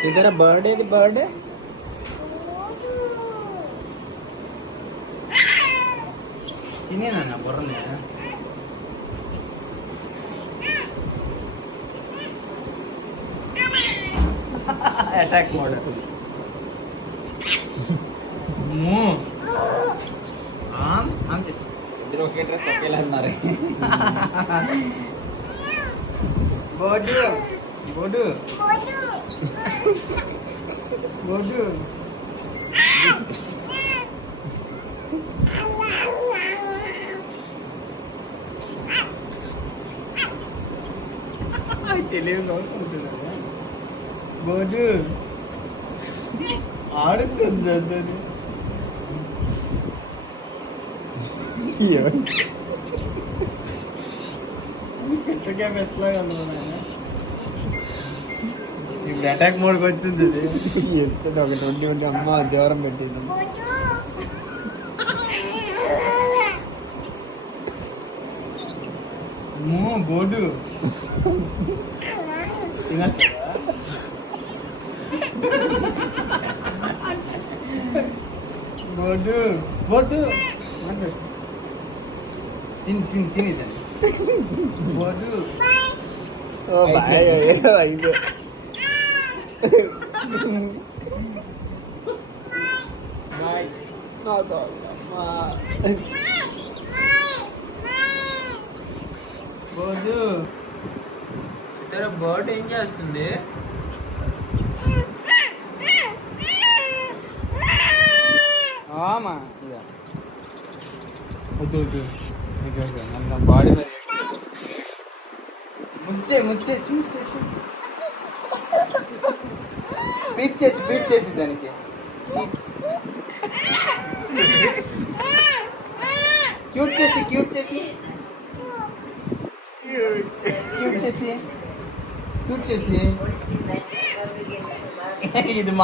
ఇద్దరు బర్త్డేది birthday తినేనన్న బుర్రని attack mode ఇద్దరు ఒకే dress ఒకేలా ఉన్నారు. బోడు బోడు బోడు తెలియదు బోడు ఆడుతుంది అందని పెట్టగా ఎట్లాగా ఇప్పుడు అటాక్ మోడ్కి వచ్చింది ఇది ఎత్తుంది ఒక 20 అమ్మ దేవరం పెట్టింది. బోర్డు బోర్డు బోర్డు తిని తిని తినేదాన్ని బోర్డు బాయ్ అయిపోయి బోర్డు ఇతర బోర్డు ఏం చేస్తుంది? వద్దు వద్దు మన బాడీ మీద ముచ్చేసి బీట్ చేసి దానికి క్యూట్ చేసి ఇది మా